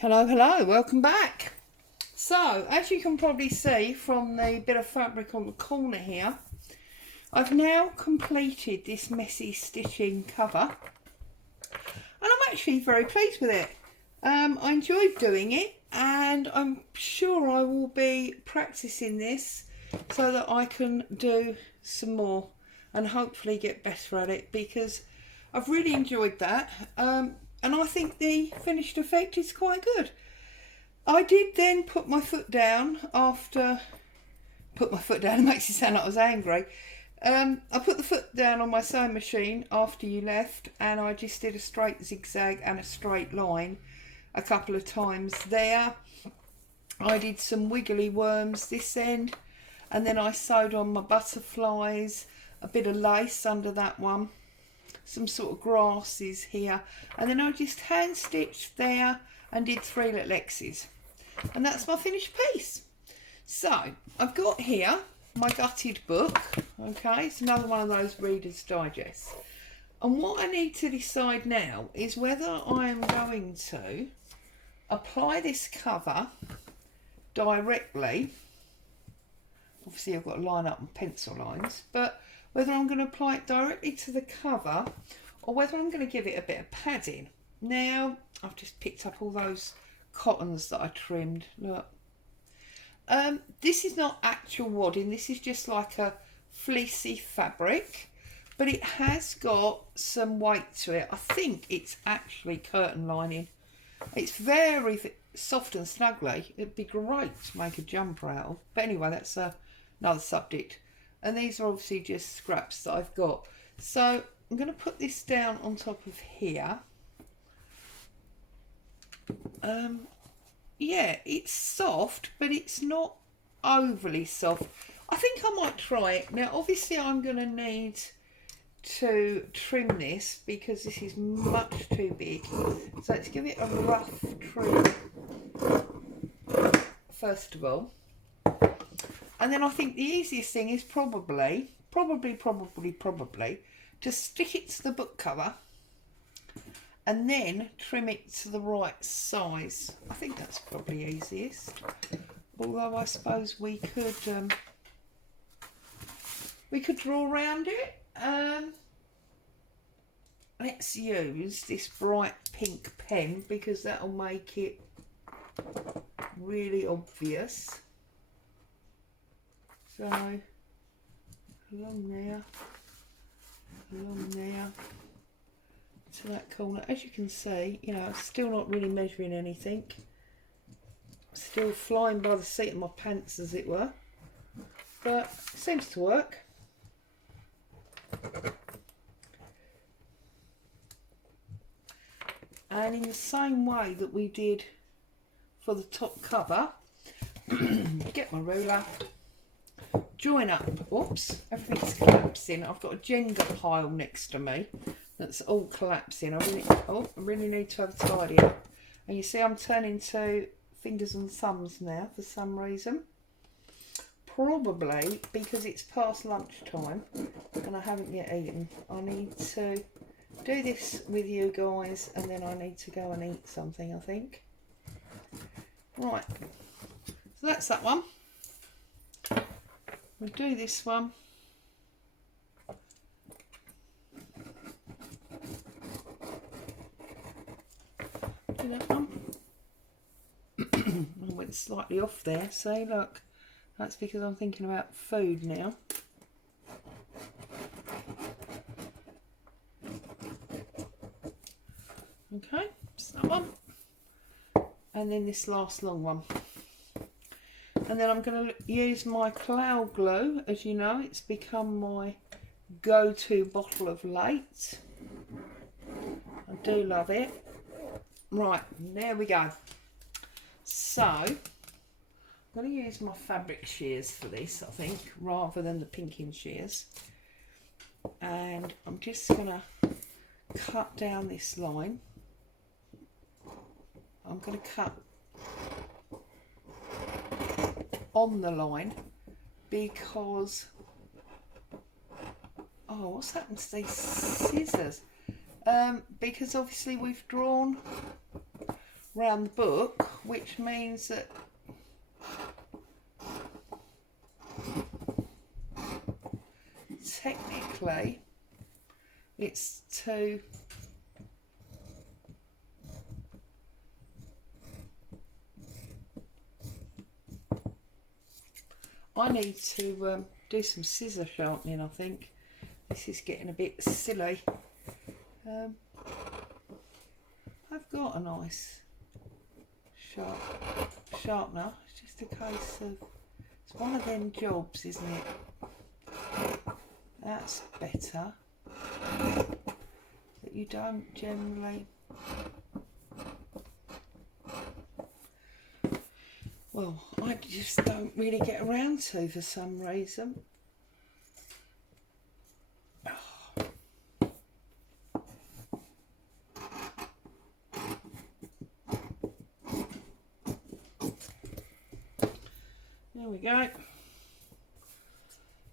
Hello, hello, welcome back. So, as you can probably see from the bit of fabric on the corner here, I've now completed this messy stitching cover and I'm actually very pleased with it. I enjoyed doing it and I'm sure I will be practicing this so that I can do some more and hopefully get better at it, because I've really enjoyed that, and I think the finished effect is quite good. I did then put my foot down after. Put my foot down, it makes it sound like I was angry. I put the foot down on my sewing machine after you left, and I just did a straight zigzag and a straight line a couple of times there. I did some wiggly worms this end, and then I sewed on my butterflies, a bit of lace under that one, some sort of grasses here, and then I just hand stitched there and did 3 little X's, and that's my finished piece. So I've got here my gutted book. Okay, it's another one of those Reader's Digest, and what I need to decide now is whether I am going to apply this cover directly. Obviously I've got to line up my pencil lines, but whether I'm going to apply it directly to the cover or whether I'm going to give it a bit of padding. Now I've just picked up all those cottons that I trimmed. Look, this is not actual wadding, this is just like a fleecy fabric, but it has got some weight to it. I think it's actually curtain lining. It's very soft and snuggly. It'd be great to make a jumper out of, but anyway, that's another subject. And these are obviously just scraps that I've got. So I'm going to put this down on top of here. Yeah, it's soft, but it's not overly soft. I think I might try it. Now, obviously, I'm going to need to trim this because this is much too big. So let's give it a rough trim first of all. And then I think the easiest thing is probably to stick it to the book cover and then trim it to the right size. I think that's probably easiest. Although I suppose we could draw around it. Let's use this bright pink pen because that'll make it really obvious. So along there to that corner. As you can see, you know, I'm still not really measuring anything. Still flying by the seat of my pants, as it were, but it seems to work. And in the same way that we did for the top cover, get my ruler, join up. Oops, everything's collapsing. I've got a Jenga pile next to me that's all collapsing. I really need to have a tidy up. And you see I'm turning to fingers and thumbs now for some reason. Probably because it's past lunchtime and I haven't yet eaten. I need to do this with you guys and then I need to go and eat something, I think. Right, so that's that one. We'll do this one. Do that one. I went slightly off there, see, look. That's because I'm thinking about food now. Okay, so that one. And then this last long one. And then I'm going to use my cloud glue. As you know, it's become my go-to bottle of late. I do love it. Right, there we go. So, I'm going to use my fabric shears for this, I think, rather than the pinking shears. And I'm just going to cut down this line. I'm going to cut on the line because what's happened to these scissors? Because obviously we've drawn round the book, which means that technically it's to I need to do some scissor sharpening. I think this is getting a bit silly. I've got a nice sharpener. It's just a case of, it's one of them jobs, isn't it? That's better. That you don't generally. Well, I just don't really get around to for some reason. There we go.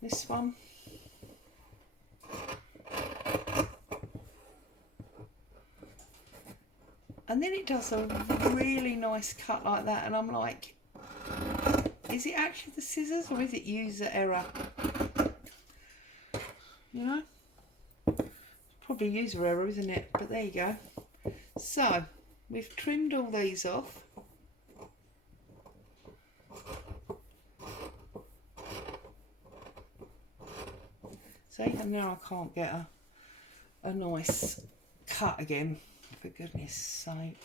This one. And then it does a really nice cut like that, and I'm like, is it actually the scissors or is it user error? You know? Probably user error, isn't it? But there you go. So, we've trimmed all these off. See, and now I can't get a nice cut again, for goodness sake.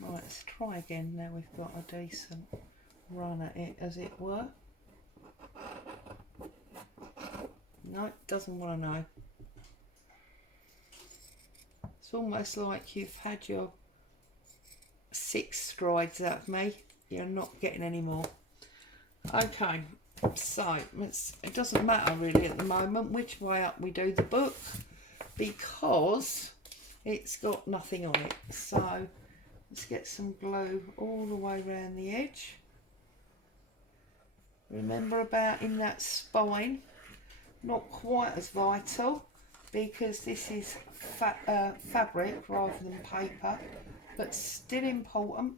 Right, let's try again now we've got a decent run at it, as it were. No, it doesn't want to know. It's almost like you've had your 6 strides out of me. You're not getting any more. Okay, so it doesn't matter really at the moment which way up we do the book, because it's got nothing on it. So let's get some glue all the way around the edge. Remember about in that spine, not quite as vital because this is fabric rather than paper, but still important.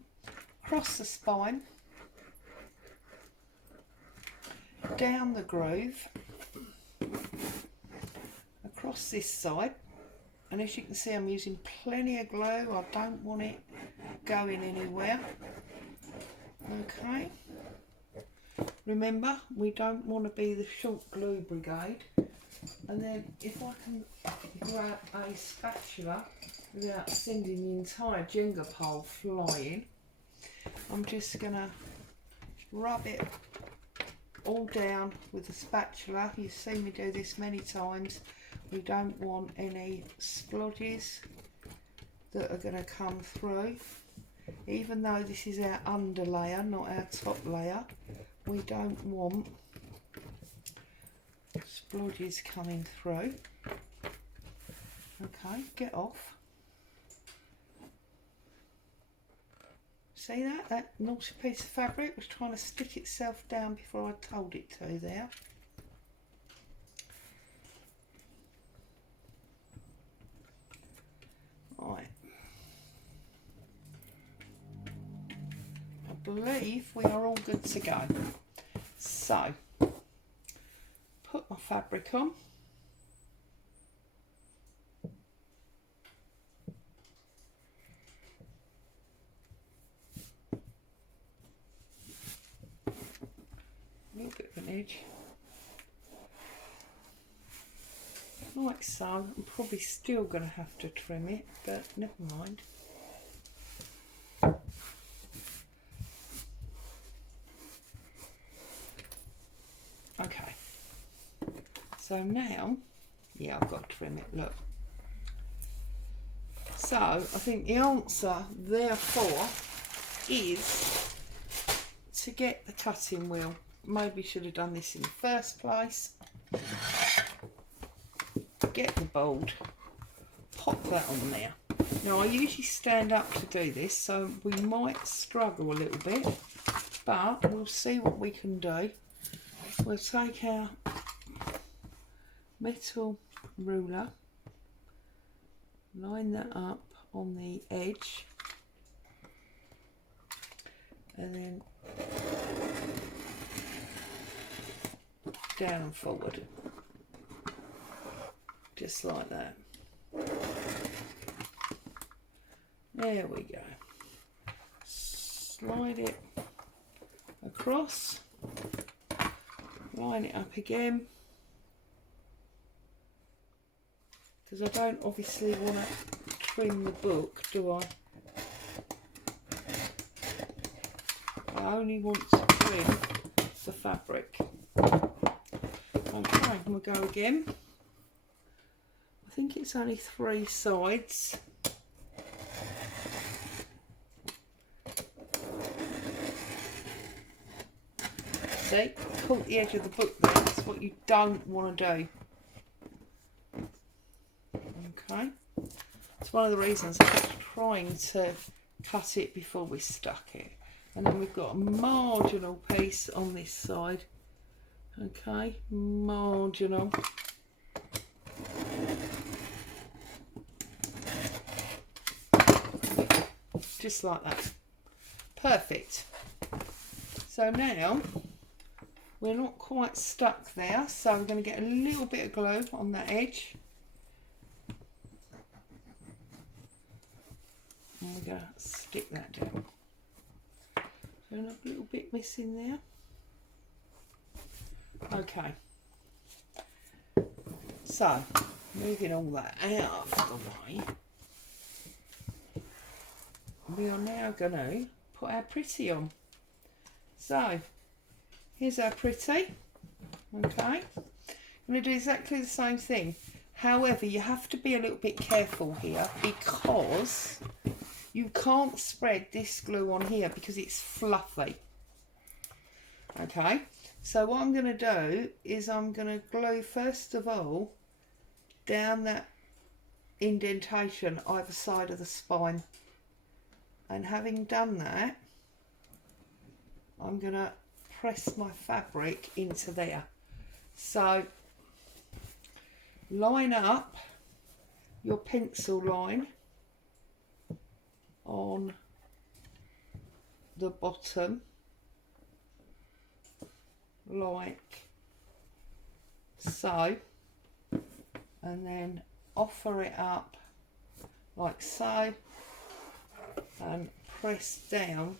Across the spine, down the groove, across this side, and as you can see I'm using plenty of glue. I don't want it going anywhere. Okay, remember we don't want to be the short glue brigade. And then if I can grab a spatula without sending the entire Jenga pile flying, I'm just going to rub it all down with the spatula. You've seen me do this many times. We don't want any splodges that are going to come through. Even though this is our under layer, not our top layer, we don't want splodges coming through. Okay, get off. See that? That naughty piece of fabric was trying to stick itself down before I told it to there. Right. I believe we are all good to go. So, put my fabric on. A little bit of an edge. Like so. I'm probably still going to have to trim it, but never mind. Okay. So now, yeah, I've got to trim it, look. So, I think the answer, therefore, is to get the cutting wheel. Maybe should have done this in the first place. Get the board, pop that on there. Now, I usually stand up to do this, so we might struggle a little bit, but we'll see what we can do. we'll take our metal ruler, line that up on the edge, and then down and forward, just like that. There we go. Slide it across, line it up again, because I don't obviously want to trim the book, do I? I only want to trim the fabric. Okay, we'll go again. I think it's only 3 sides. See, caught the edge of the book there. That's what you don't want to do. Okay, it's one of the reasons I was trying to cut it before we stuck it. And then we've got a marginal piece on this side. Okay, marginal. Just like that. Perfect. So now we're not quite stuck there, so I'm going to get a little bit of glue on that edge. And we're going to stick that down. So a little bit missing there. Okay. So, moving all that out of the way, we are now going to put our pretty on. So, here's our pretty. Okay. I'm going to do exactly the same thing. However, you have to be a little bit careful here because you can't spread this glue on here because it's fluffy. Okay. So what I'm going to do is I'm going to glue first of all down that indentation either side of the spine, and having done that I'm going to press my fabric into there. So line up your pencil line on the bottom like so, and then offer it up like so and press down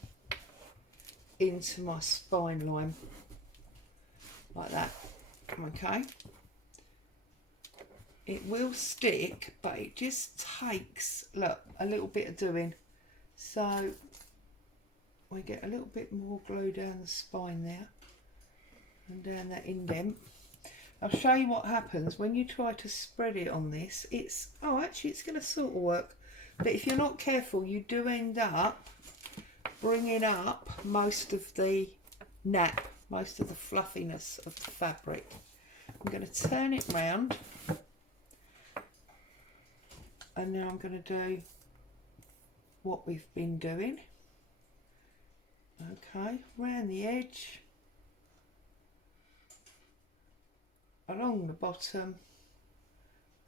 into my spine line like that. Okay, it will stick, but it just takes, look, a little bit of doing. So we get a little bit more glue down the spine there and down that indent. I'll show you what happens when you try to spread it on this. It's, oh, actually it's going to sort of work, but if you're not careful you do end up bringing up most of the nap, most of the fluffiness of the fabric. I'm going to turn it round, and now I'm going to do what we've been doing. Okay, round the edge, along the bottom,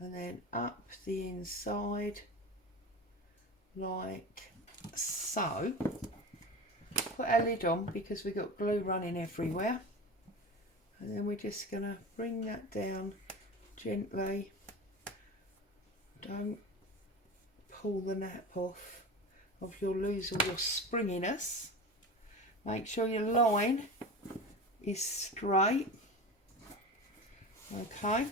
and then up the inside like so. Put our lid on because we've got glue running everywhere, and then we're just going to bring that down gently. Don't pull the nap off, or you'll lose all your springiness. Make sure your line is straight. Okay,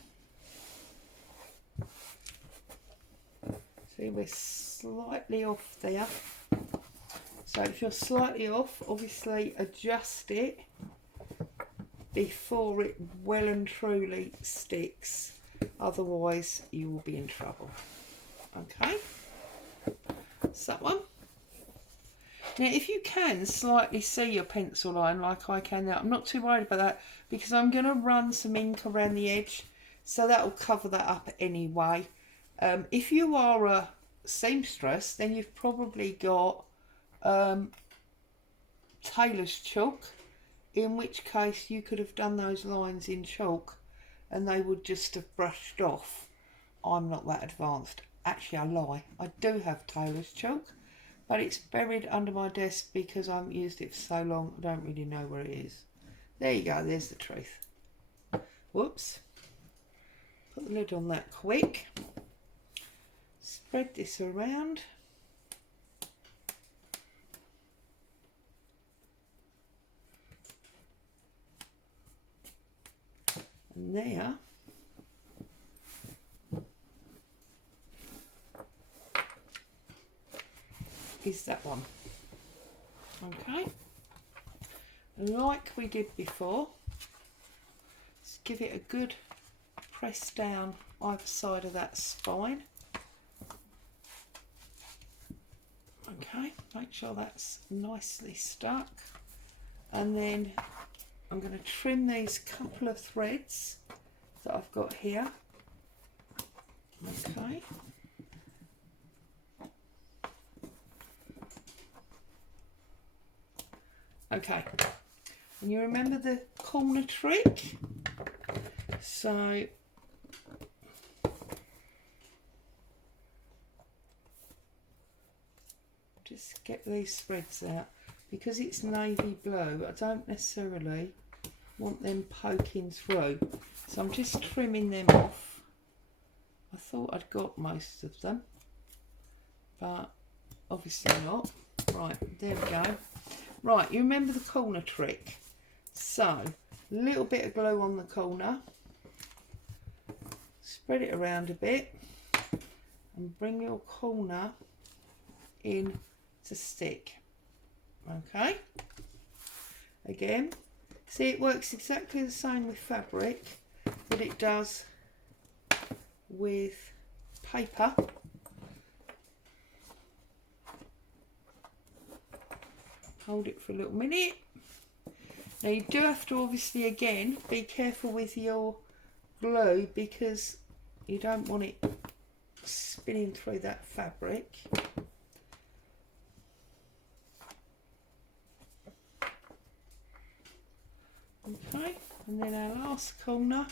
see we're slightly off there, so if you're slightly off, obviously adjust it before it well and truly sticks, otherwise you will be in trouble. Okay, that's that one. Now if you can slightly see your pencil line like I can now, I'm not too worried about that because I'm going to run some ink around the edge, so that will cover that up anyway. If you are a seamstress, then you've probably got tailor's chalk in which case you could have done those lines in chalk and they would just have brushed off. I'm not that advanced. Actually, I lie. I do have tailor's chalk, but it's buried under my desk because I haven't used it for so long. I don't really know where it is. There you go, there's the truth. Whoops. Put the lid on that quick. Spread this around. And there is that one. Okay. And like we did before, let's give it a good press down either side of that spine. Okay, make sure that's nicely stuck. And then I'm going to trim these couple of threads that I've got here. Okay. Okay, and you remember the corner trick? So just get these threads out. Because it's navy blue, I don't necessarily want them poking through. So I'm just trimming them off. I thought I'd got most of them, but obviously not. Right, there we go. Right, you remember the corner trick. So, a little bit of glue on the corner. Spread it around a bit and bring your corner in to stick. Okay. Again, see, it works exactly the same with fabric that it does with paper. Hold it for a little minute. Now you do have to obviously again be careful with your glue because you don't want it spinning through that fabric. Okay, and then our last corner.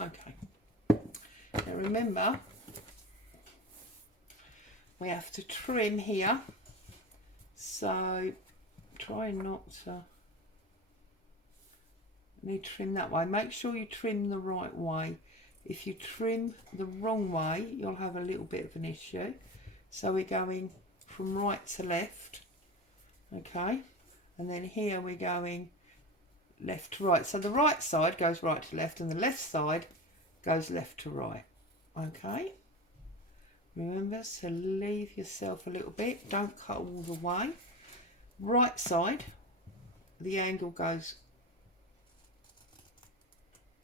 Okay, now remember we have to trim here, so try not to trim that way. Make sure you trim the right way. If you trim the wrong way, you'll have a little bit of an issue. So we're going from right to left, okay, and then here we're going left to right. So the right side goes right to left and the left side goes left to right. Okay, remember to leave yourself a little bit, don't cut all the way. Right side, the angle goes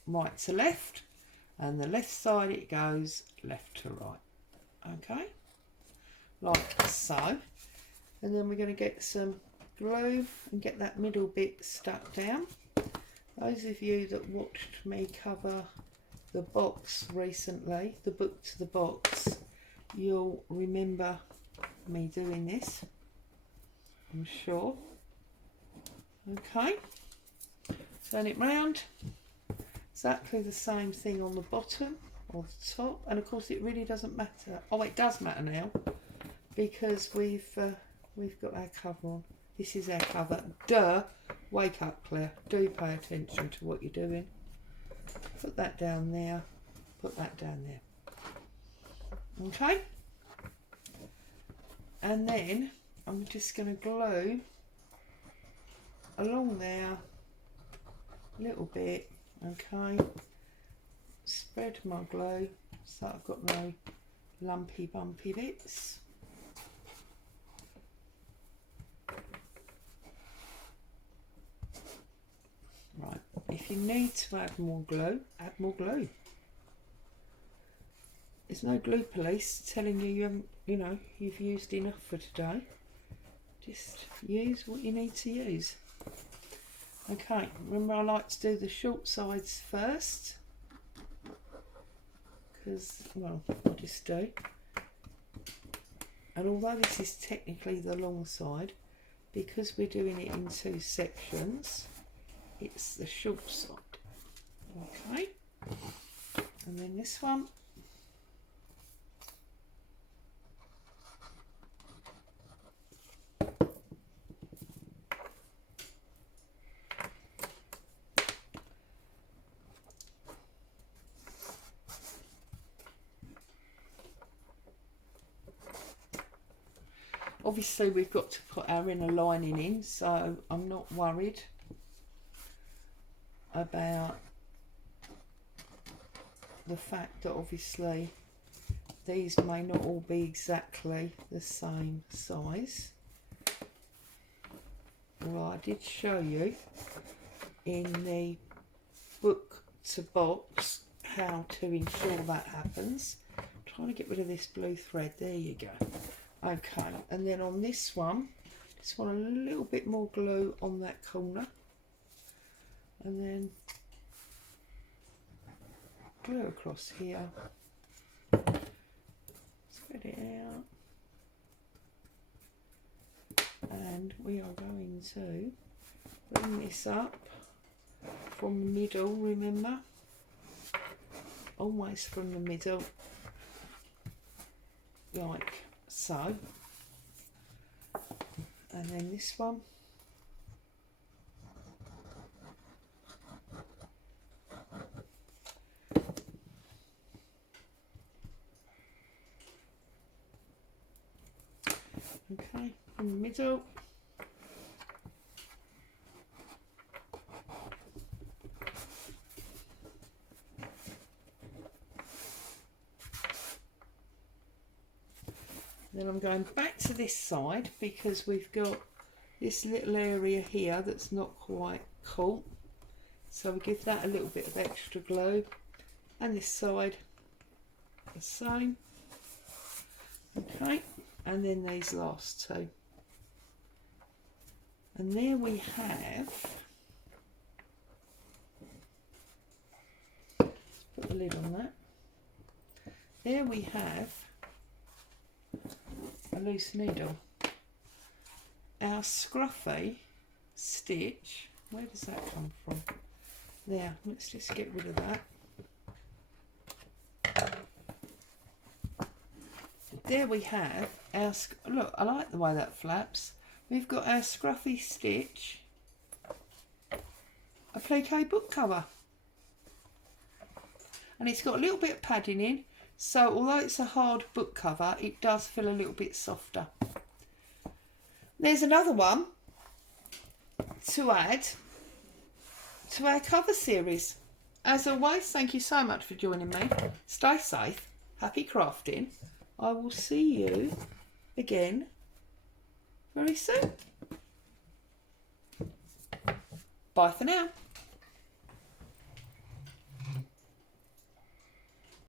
right to left, and the left side it goes left to right. Okay, like so. And then we're going to get some glue and get that middle bit stuck down. Those of you that watched me cover the box recently, the book to the box, you'll remember me doing this, I'm sure. Okay, turn it round. Exactly the same thing on the bottom or the top, and of course it really doesn't matter. Oh, it does matter now because we've got our cover on. This is our cover. Duh! Wake up, Claire. Do pay attention to what you're doing. Put that down there. Put that down there. Okay. And then I'm just going to glue along there a little bit. Okay. Spread my glue so I've got no lumpy bumpy bits. Right, if you need to add more glue, add more glue. There's no glue police telling you you haven't, you know, you've used enough for today. Just use what you need to use. Okay, remember I like to do the short sides first, because, well, I just do. And although this is technically the long side, because we're doing it in 2 sections, it's the short side. Okay, and then this one. Obviously we've got to put our inner lining in, so I'm not worried about the fact that obviously these may not all be exactly the same size. Well, I did show you in the book to box how to ensure that happens. I'm trying to get rid of this blue thread. There you go. Okay, and then on this one, just want a little bit more glue on that corner, and then glue across here. Spread it out, and we are going to bring this up from the middle. Remember, always from the middle, like so. And then this one, okay, from the middle. Then I'm going back to this side because we've got this little area here that's not quite caught. So we give that a little bit of extra glue, and this side the same. Okay, and then these last 2. And there we have, let's put the lid on that. There we have a loose needle. Our scruffy stitch, where does that come from? There, let's just get rid of that. There we have our, look, I like the way that flaps. We've got our scruffy stitch, applique book cover. And it's got a little bit of padding in, so although it's a hard book cover, it does feel a little bit softer. There's another one to add to our cover series. As always, thank you so much for joining me. Stay safe, happy crafting. I will see you again very soon. Bye for now.